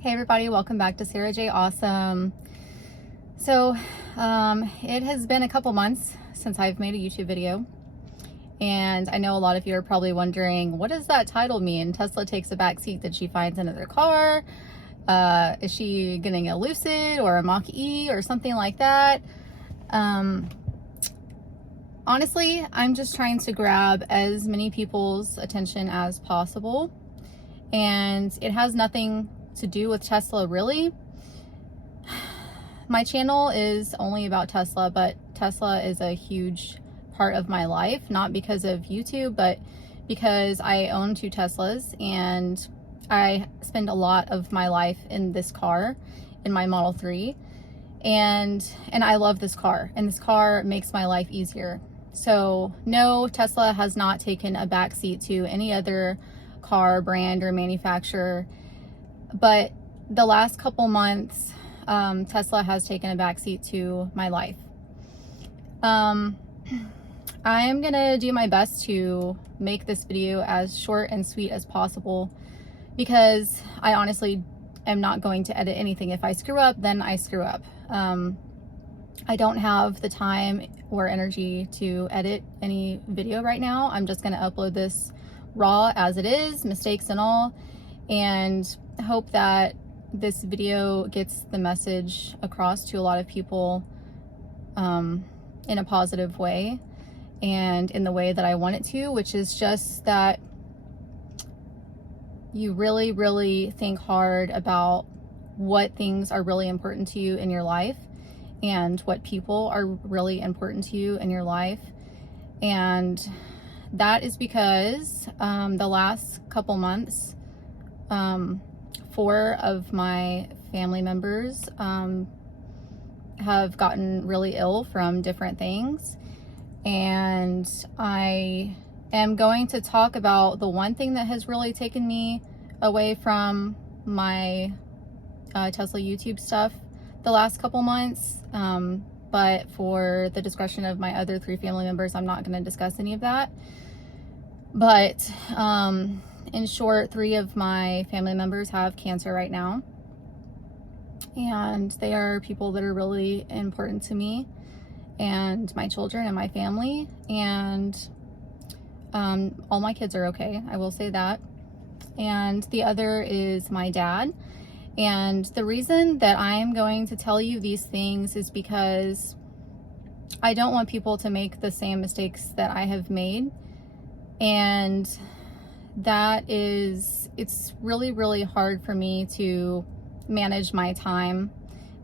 Hey everybody, welcome back to Sarah J. Awesome. So it has been a couple months since I've made a YouTube video, and I know a lot of you are probably wondering, what does that title mean? Tesla takes a back seat. Did she find another car? Is she getting a Lucid or a Mach-E or something like that? Honestly, I'm just trying to grab as many people's attention as possible, and it has nothing to do with Tesla, really. My channel is only about Tesla, but Tesla is a huge part of my life, not because of YouTube, but because I own 2 Teslas, and I spend a lot of my life in this car, in my Model 3, and I love this car, and this car makes my life easier. So no, Tesla has not taken a backseat to any other car brand or manufacturer. But the last couple months, Tesla has taken a backseat to my life. I'm gonna do my best to make this video as short and sweet as possible, because I honestly am not going to edit anything. If I screw up, then I screw up. I don't have the time or energy to edit any video right now. I'm just gonna upload this raw as it is, mistakes and all, and hope that this video gets the message across to a lot of people in a positive way, and in the way that I want it to, which is just that you really think hard about what things are really important to you in your life, and what people are really important to you in your life. And that is because the last couple months, 4 of my family members have gotten really ill from different things, and I am going to talk about the one thing that has really taken me away from my Tesla YouTube stuff the last couple months, but for the discretion of my other 3 family members, I'm not going to discuss any of that. But in short, 3 of my family members have cancer right now, and they are people that are really important to me and my children and my family, and all my kids are okay, I will say that. And the other is my dad. And the reason that I'm going to tell you these things is because I don't want people to make the same mistakes that I have made. And that is, it's really hard for me to manage my time,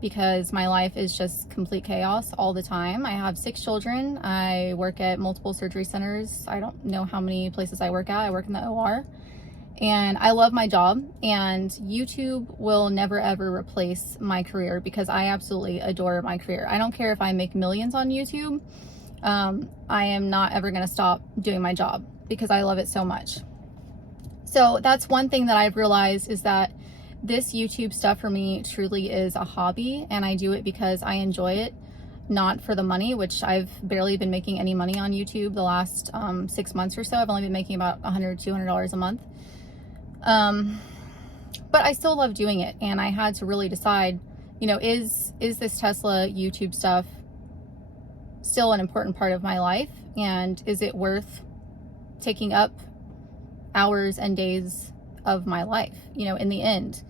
because my life is just complete chaos all the time. I have 6 children. I work at multiple surgery centers. I don't know how many places I work at. I work in the OR, and I love my job, and YouTube will never ever replace my career, because I absolutely adore my career. I don't care if I make millions on YouTube. I am not ever going to stop doing my job, because I love it so much. So that's one thing that I've realized, is that this YouTube stuff for me truly is a hobby, and I do it because I enjoy it, not for the money, which I've barely been making any money on YouTube the last 6 months or so. I've only been making about $100, $200 a month. But I still love doing it, and I had to really decide, you know, is this Tesla YouTube stuff still an important part of my life, and is it worth taking up hours and days of my life, you know, in the end?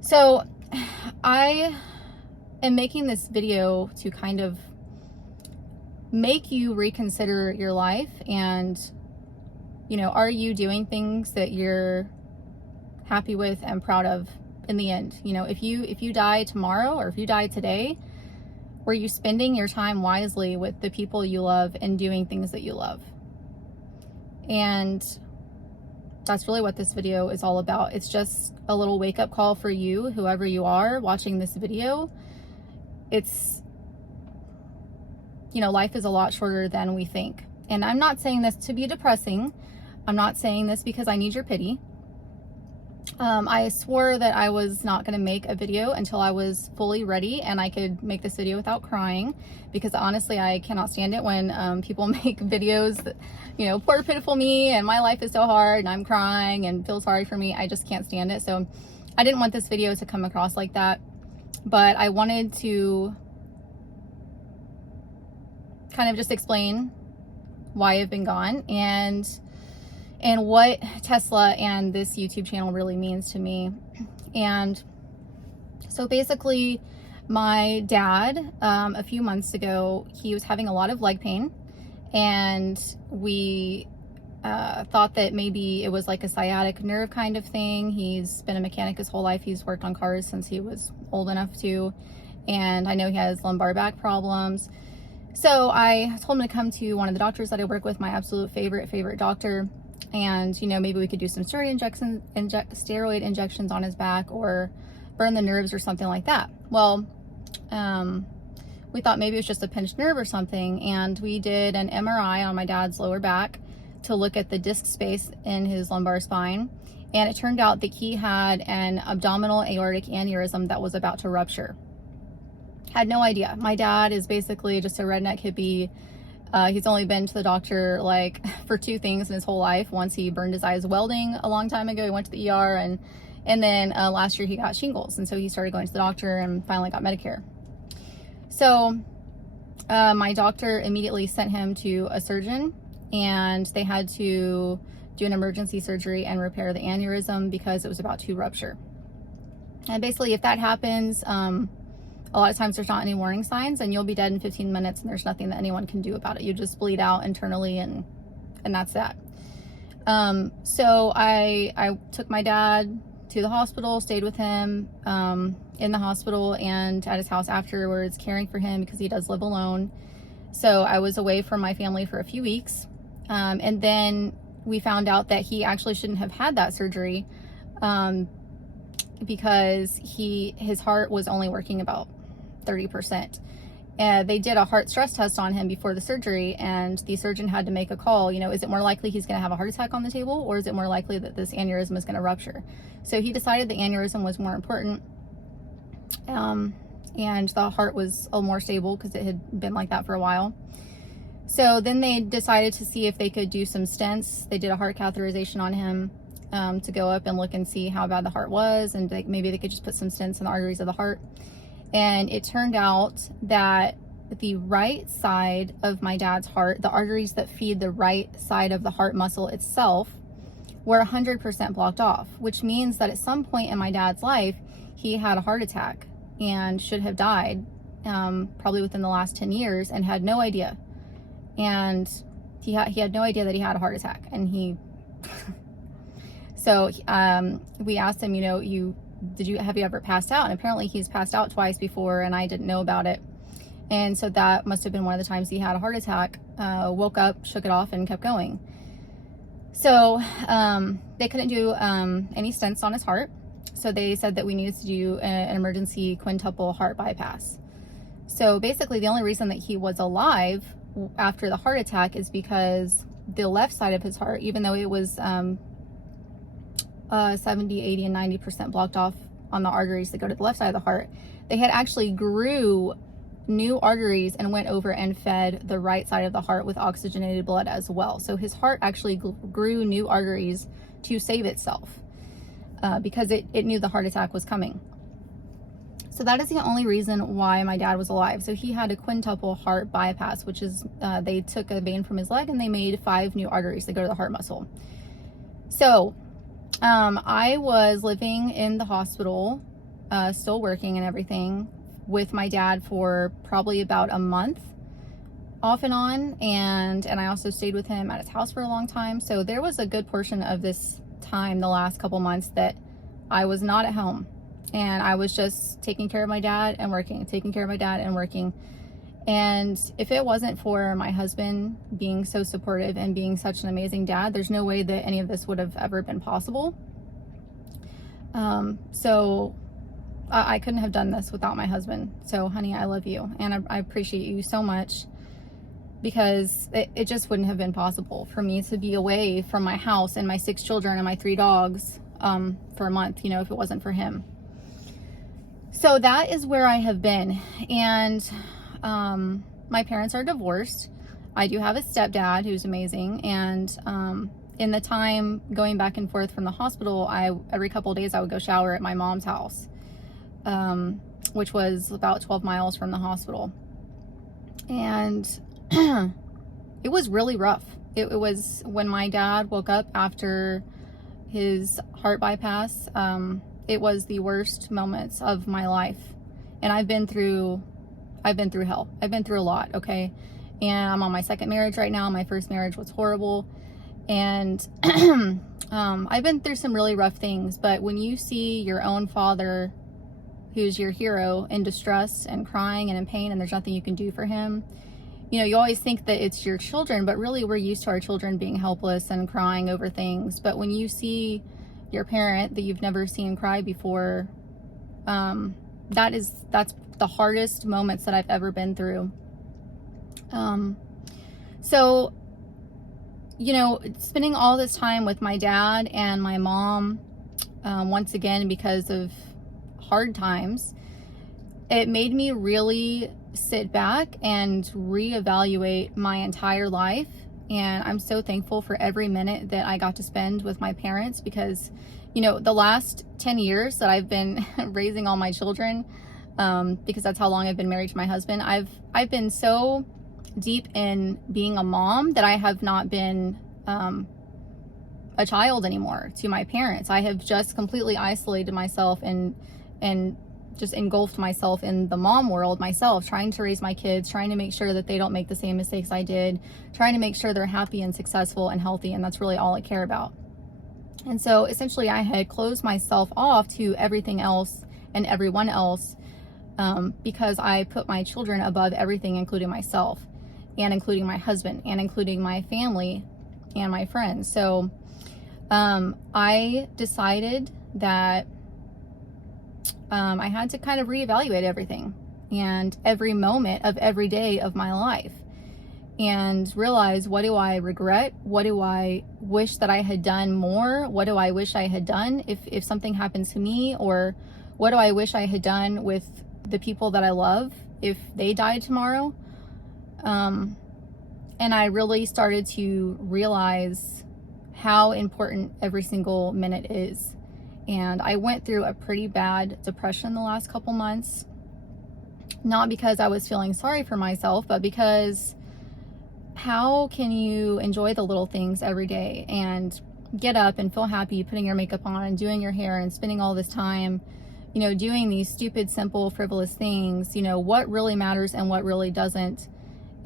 So I am making this video to kind of make you reconsider your life, and, you know, are you doing things that you're happy with and proud of in the end? You know, if you die tomorrow, or if you die today, were you spending your time wisely with the people you love and doing things that you love? And that's really what this video is all about. It's just a little wake-up call for you, whoever you are watching this video. It's, you know, life is a lot shorter than we think. And I'm not saying this to be depressing. I'm not saying this because I need your pity. I swore that I was not going to make a video until I was fully ready and I could make this video without crying, because honestly I cannot stand it when people make videos that, you know, poor pitiful me and my life is so hard and I'm crying and feel sorry for me. I just can't stand it. So I didn't want this video to come across like that, but I wanted to kind of just explain why I've been gone and what Tesla and this YouTube channel really means to me. And so basically, my dad, a few months ago, he was having a lot of leg pain, and we thought that maybe it was like a sciatic nerve kind of thing. He's been a mechanic his whole life. He's worked on cars since he was old enough to, and I know he has lumbar back problems. So I told him to come to one of the doctors that I work with, my absolute favorite doctor, and, you know, maybe we could do some steroid injections on his back or burn the nerves or something like that. Well, we thought maybe it was just a pinched nerve or something, and we did an MRI on my dad's lower back to look at the disc space in his lumbar spine, and it turned out that he had an abdominal aortic aneurysm that was about to rupture. Had no idea. My dad is basically just a redneck hippie. He's only been to the doctor like for two things in his whole life. Once he burned his eyes welding a long time ago. He went to the ER, and then last year he got shingles, and so he started going to the doctor and finally got Medicare. So my doctor immediately sent him to a surgeon, and they had to do an emergency surgery and repair the aneurysm because it was about to rupture. And basically, if that happens, a lot of times there's not any warning signs, and you'll be dead in 15 minutes, and there's nothing that anyone can do about it. You just bleed out internally, and that's that. So I took my dad to the hospital, stayed with him in the hospital and at his house afterwards, caring for him because he does live alone. So I was away from my family for a few weeks. And then we found out that he actually shouldn't have had that surgery because his heart was only working about 30%. They did a heart stress test on him before the surgery, and the surgeon had to make a call. You know, is it more likely he's going to have a heart attack on the table, or is it more likely that this aneurysm is going to rupture? So he decided the aneurysm was more important, and the heart was a little more stable because it had been like that for a while. So then they decided to see if they could do some stents. They did a heart catheterization on him to go up and look and see how bad the heart was, and maybe they could just put some stents in the arteries of the heart. And it turned out that the right side of my dad's heart, the arteries that feed the right side of the heart muscle itself, were 100% blocked off, which means that at some point in my dad's life, he had a heart attack and should have died probably within the last 10 years and had no idea. And he had no idea that he had a heart attack. And so we asked him, you know, have you ever passed out? And apparently he's passed out twice before, and I didn't know about it. And so that must have been one of the times he had a heart attack. Woke up, shook it off, and kept going. So they couldn't do any stents on his heart. So they said that we needed to do an emergency quintuple heart bypass. So basically the only reason that he was alive after the heart attack is because the left side of his heart, even though it was 70, 80, and 90% blocked off on the arteries that go to the left side of the heart, they had actually grew new arteries and went over and fed the right side of the heart with oxygenated blood as well. So his heart actually grew new arteries to save itself because it knew the heart attack was coming. So that is the only reason why my dad was alive. So he had a quintuple heart bypass, which is they took a vein from his leg and they made 5 new arteries that go to the heart muscle. So I was living in the hospital, still working and everything, with my dad for probably about a month, off and on, and I also stayed with him at his house for a long time. So there was a good portion of this time, the last couple months, that I was not at home, and I was just taking care of my dad and working, taking care of my dad and working. And if it wasn't for my husband being so supportive and being such an amazing dad, there's no way that any of this would have ever been possible. So I couldn't have done this without my husband. So honey, I love you, and I appreciate you so much, because it just wouldn't have been possible for me to be away from my house and my 6 children and my 3 dogs for a month, you know, if it wasn't for him. So that is where I have been. And my parents are divorced. I do have a stepdad who's amazing, and in the time going back and forth from the hospital, every couple of days I would go shower at my mom's house, which was about 12 miles from the hospital. And it was really rough. It was when my dad woke up after his heart bypass. It was the worst moments of my life. And I've been through hell. I've been through a lot, okay? And I'm on my second marriage right now. My first marriage was horrible. And I've been through some really rough things. But when you see your own father, who's your hero, in distress and crying and in pain, and there's nothing you can do for him, you know, you always think that it's your children, but really we're used to our children being helpless and crying over things. But when you see your parent that you've never seen cry before, that's the hardest moments that I've ever been through. So, you know, spending all this time with my dad and my mom, once again, because of hard times, it made me really sit back and reevaluate my entire life. And I'm so thankful for every minute that I got to spend with my parents, because, you know, the last 10 years that I've been raising all my children, because that's how long I've been married to my husband, I've been so deep in being a mom that I have not been a child anymore to my parents. I have just completely isolated myself and just engulfed myself in the mom world myself, trying to raise my kids, trying to make sure that they don't make the same mistakes I did, trying to make sure they're happy and successful and healthy, and that's really all I care about. And so essentially I had closed myself off to everything else and everyone else, because I put my children above everything, including myself, and including my husband, and including my family and my friends. So I decided that I had to kind of reevaluate everything and every moment of every day of my life, and realize, what do I regret? What do I wish that I had done more? What do I wish I had done if something happens to me? Or what do I wish I had done with the people that I love if they died tomorrow? And I really started to realize how important every single minute is. And I went through a pretty bad depression the last couple months, not because I was feeling sorry for myself, but because how can you enjoy the little things every day and get up and feel happy putting your makeup on and doing your hair and spending all this time, you know, doing these stupid, simple, frivolous things? You know, what really matters and what really doesn't?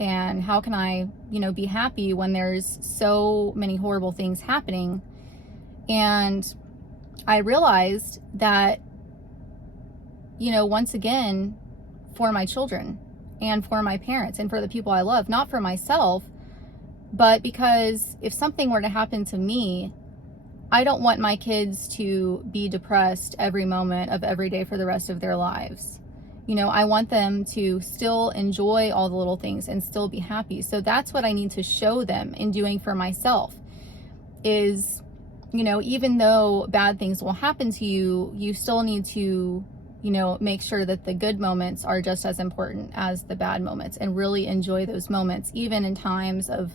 And how can I, you know, be happy when there's so many horrible things happening? And I realized that, you know, once again, for my children and for my parents and for the people I love, not for myself, but because if something were to happen to me, I don't want my kids to be depressed every moment of every day for the rest of their lives. You know, I want them to still enjoy all the little things and still be happy. So that's what I need to show them in doing for myself is, you know, even though bad things will happen to you, you still need to, you know, make sure that the good moments are just as important as the bad moments, and really enjoy those moments, even in times of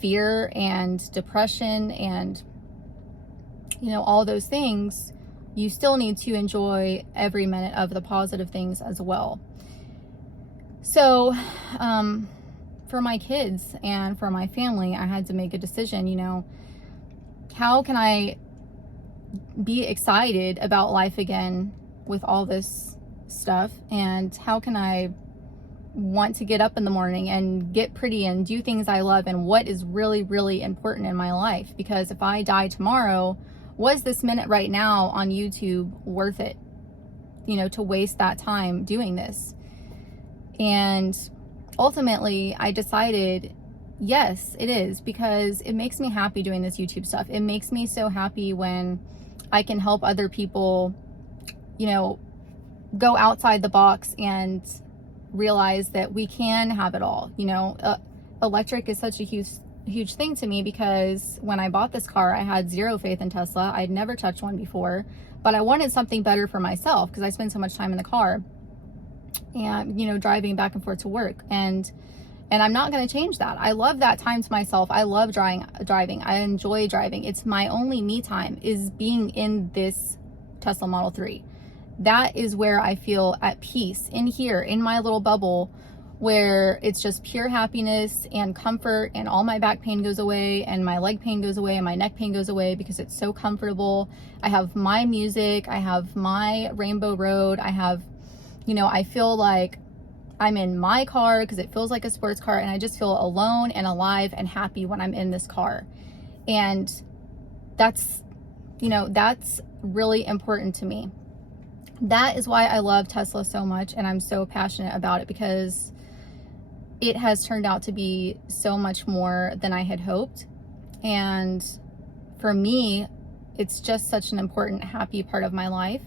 fear and depression and, you know, all those things. You still need to enjoy every minute of the positive things as well. So, for my kids and for my family, I had to make a decision, you know, how can I be excited about life again with all this stuff? And how can I want to get up in the morning and get pretty and do things I love and what is really, really important in my life? Because if I die tomorrow, was this minute right now on YouTube worth it, you know, to waste that time doing this? And ultimately I decided, yes, it is, because it makes me happy doing this YouTube stuff. It makes me so happy when I can help other people, you know, go outside the box and realize that we can have it all. You know, electric is such a huge thing to me, because when I bought this car, I had zero faith in Tesla. I'd never touched one before, but I wanted something better for myself because I spend so much time in the car and, you know, driving back and forth to work. And And I'm not going to change that. I love that time to myself. I love driving. I enjoy driving. It's my only me time, is being in this Tesla Model 3. That is where I feel at peace, in here, in my little bubble, where it's just pure happiness and comfort, and all my back pain goes away, and my leg pain goes away, and my neck pain goes away, because it's so comfortable. I have my music. I have my Rainbow Road. I have, I feel like I'm in my car, because it feels like a sports car, and I just feel alone and alive and happy when I'm in this car. And that's really important to me. That is why I love Tesla so much, and I'm so passionate about it, because it has turned out to be so much more than I had hoped. And for me, it's just such an important, happy part of my life.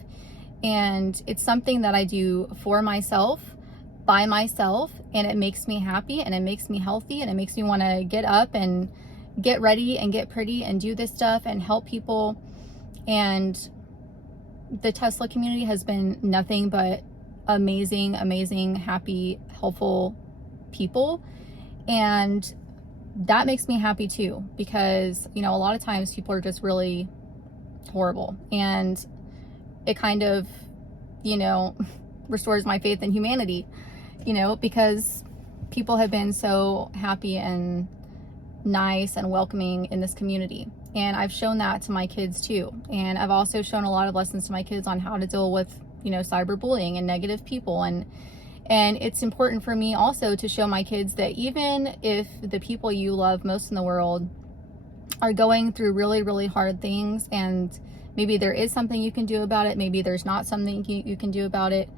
And it's something that I do for myself, by myself, and it makes me happy, and it makes me healthy, and it makes me want to get up and get ready and get pretty and do this stuff and help people. And the Tesla community has been nothing but amazing, happy, helpful people. And that makes me happy too, because, a lot of times people are just really horrible, and it kind of, restores my faith in humanity, because people have been so happy and nice and welcoming in this community. And I've shown that to my kids too. And I've also shown a lot of lessons to my kids on how to deal with, cyberbullying and negative people. And it's important for me also to show my kids that even if the people you love most in the world are going through really, really hard things, and maybe there is something you can do about it, maybe there's not something you can do about it,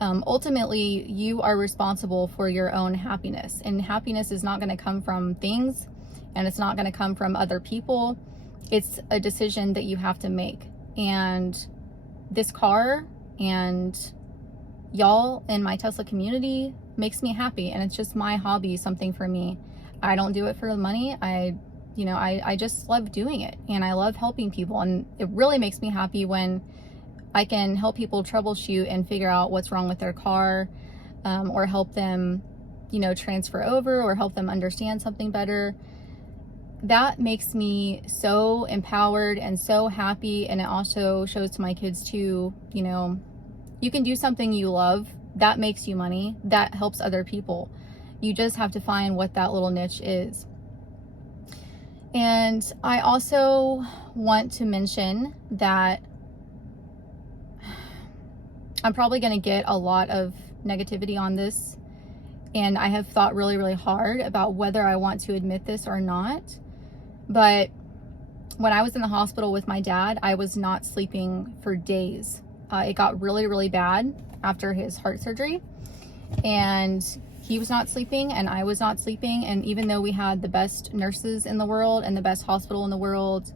ultimately you are responsible for your own happiness. And happiness is not going to come from things, and it's not going to come from other people. It's a decision that you have to make. And this car and y'all in my Tesla community makes me happy, and it's just my hobby, something for me. I don't do it for the money. I just love doing it, and I love helping people. And it really makes me happy when I can help people troubleshoot and figure out what's wrong with their car, or help them, transfer over, or help them understand something better. That makes me so empowered and so happy. And it also shows to my kids too, you can do something you love. That makes you money. That helps other people. You just have to find what that little niche is. And I also want to mention that I'm probably going to get a lot of negativity on this. And I have thought really, really hard about whether I want to admit this or not. But when I was in the hospital with my dad, I was not sleeping for days. It got really, really bad after his heart surgery. And he was not sleeping, and I was not sleeping. And even though we had the best nurses in the world and the best hospital in the world,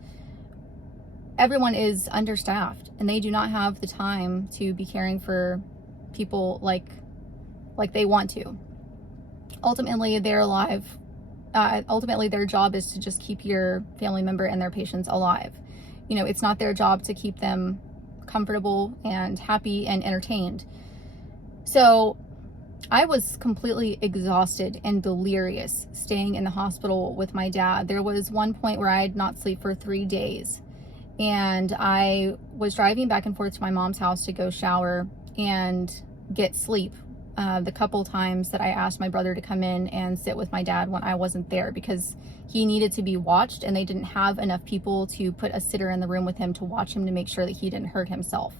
everyone is understaffed, and they do not have the time to be caring for people like they want to. Ultimately, they're alive. Ultimately, their job is to just keep your family member and their patients alive. It's not their job to keep them comfortable and happy and entertained. So I was completely exhausted and delirious staying in the hospital with my dad. There was one point where I had not slept for 3 days, and I was driving back and forth to my mom's house to go shower and get sleep the couple times that I asked my brother to come in and sit with my dad when I wasn't there, because he needed to be watched, and they didn't have enough people to put a sitter in the room with him to watch him to make sure that he didn't hurt himself,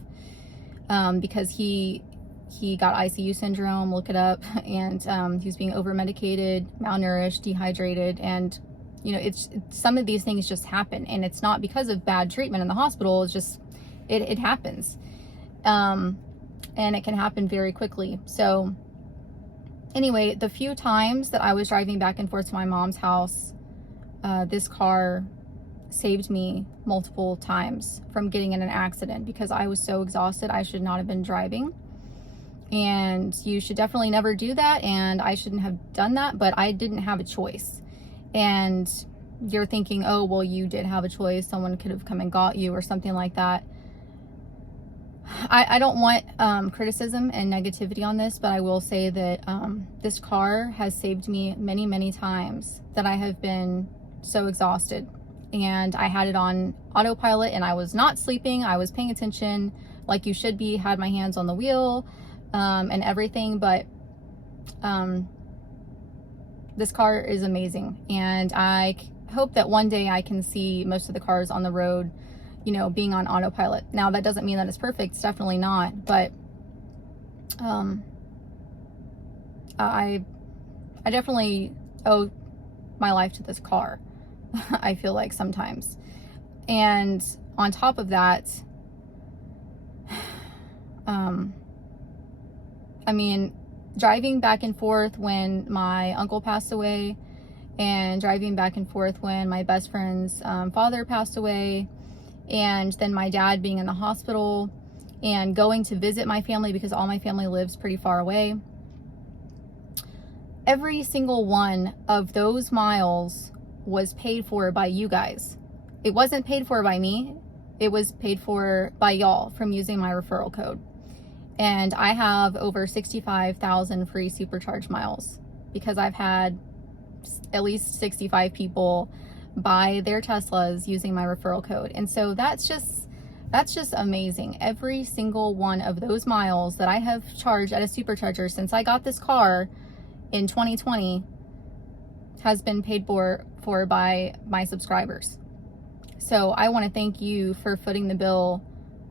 because he got ICU syndrome, look it up, and he was being over medicated, malnourished, dehydrated, and it's some of these things just happen, and it's not because of bad treatment in the hospital. It's just it happens, and it can happen very quickly. So anyway, the few times that I was driving back and forth to my mom's house, this car saved me multiple times from getting in an accident, because I was so exhausted. I should not have been driving. And you should definitely never do that, and I shouldn't have done that, but I didn't have a choice. And you're thinking, oh, well, you did have a choice. Someone could have come and got you or something like that. I don't want criticism and negativity on this, but I will say that this car has saved me many, many times that I have been so exhausted. And I had it on autopilot and I was not sleeping. I was paying attention like you should be, had my hands on the wheel and everything. But this car is amazing. And I hope that one day I can see most of the cars on the road, you know, being on autopilot. Now, that doesn't mean that it's perfect. It's definitely not. But I definitely owe my life to this car. I feel like sometimes. And on top of that, I mean, driving back and forth when my uncle passed away, and driving back and forth when my best friend's father passed away, and then my dad being in the hospital, and going to visit my family because all my family lives pretty far away. Every single one of those miles was paid for by you guys. It wasn't paid for by me. It was paid for by y'all from using my referral code. And I have over 65,000 free supercharge miles because I've had at least 65 people buy their Teslas using my referral code. And so that's just amazing. Every single one of those miles that I have charged at a supercharger since I got this car in 2020 has been paid for by my subscribers. So I want to thank you for footing the bill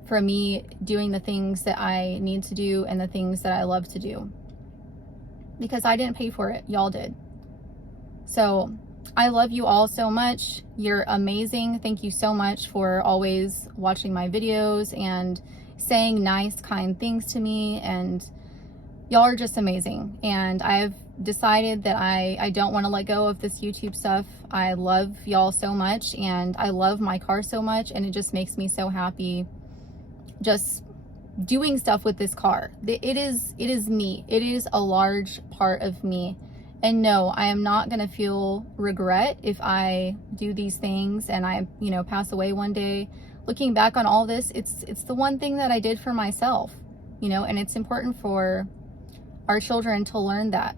for me doing the things that I need to do and the things that I love to do, because I didn't pay for it, y'all did. So I love you all so much. You're amazing. Thank you so much for always watching my videos and saying nice, kind things to me. And y'all are just amazing. And I've decided that I don't want to let go of this YouTube stuff. I love y'all so much, and I love my car so much, and it just makes me so happy just doing stuff with this car. It is me. It is a large part of me. And no, I am not going to feel regret if I do these things and I, you know, pass away one day. Looking back on all this, it's the one thing that I did for myself, you know, and it's important for our children to learn that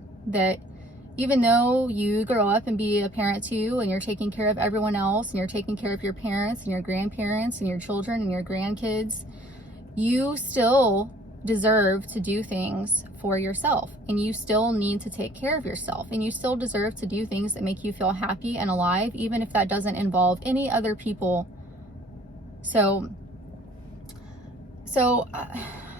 even though you grow up and be a parent too, and you're taking care of everyone else, and you're taking care of your parents and your grandparents and your children and your grandkids, you still deserve to do things for yourself, and you still need to take care of yourself, and you still deserve to do things that make you feel happy and alive, even if that doesn't involve any other people. So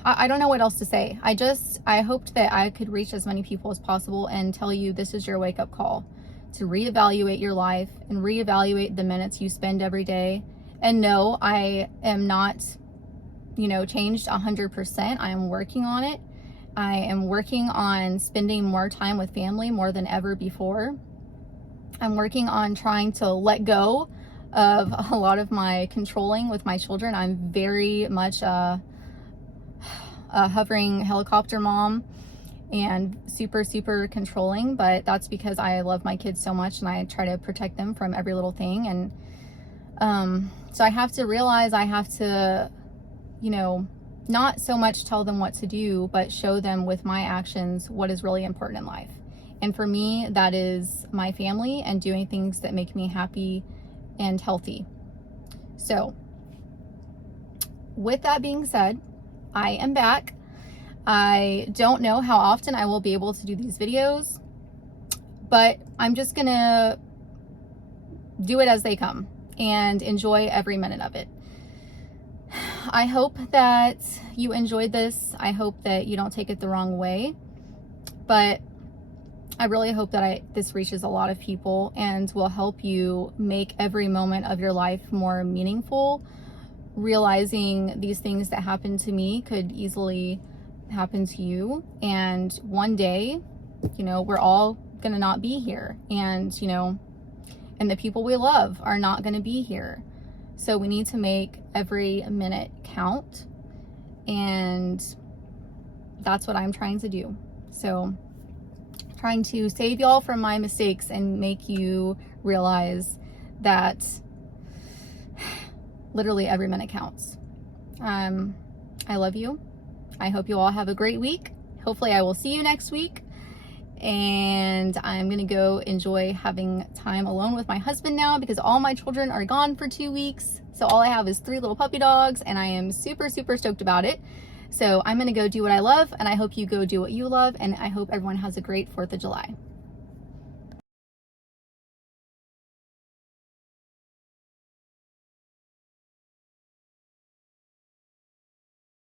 I don't know what else to say. I hoped that I could reach as many people as possible and tell you this is your wake-up call to reevaluate your life and reevaluate the minutes you spend every day. And no, I am not, you know, changed 100%. I am working on it. I am working on spending more time with family more than ever before. I'm working on trying to let go of a lot of my controlling with my children. I'm very much a hovering helicopter mom and super controlling, but that's because I love my kids so much and I try to protect them from every little thing. And so I have to realize I have to, you know, not so much tell them what to do, but show them with my actions what is really important in life. And for me, that is my family and doing things that make me happy and healthy. So with that being said, I am back. I don't know how often I will be able to do these videos, but I'm just gonna do it as they come and enjoy every minute of it. I hope that you enjoyed this. I hope that you don't take it the wrong way, but I really hope that this reaches a lot of people and will help you make every moment of your life more meaningful, realizing these things that happened to me could easily happen to you. And one day, you know, we're all gonna not be here, and, you know, and the people we love are not gonna be here. So we need to make every minute count, and that's what I'm trying to do. So trying to save y'all from my mistakes and make you realize that literally every minute counts. I love you. I hope you all have a great week. Hopefully I will see you next week. And I'm gonna go enjoy having time alone with my husband now, because all my children are gone for 2 weeks. So all I have is 3 little puppy dogs, and I am super, super stoked about it. So I'm gonna go do what I love, and I hope you go do what you love, and I hope everyone has a great 4th of July.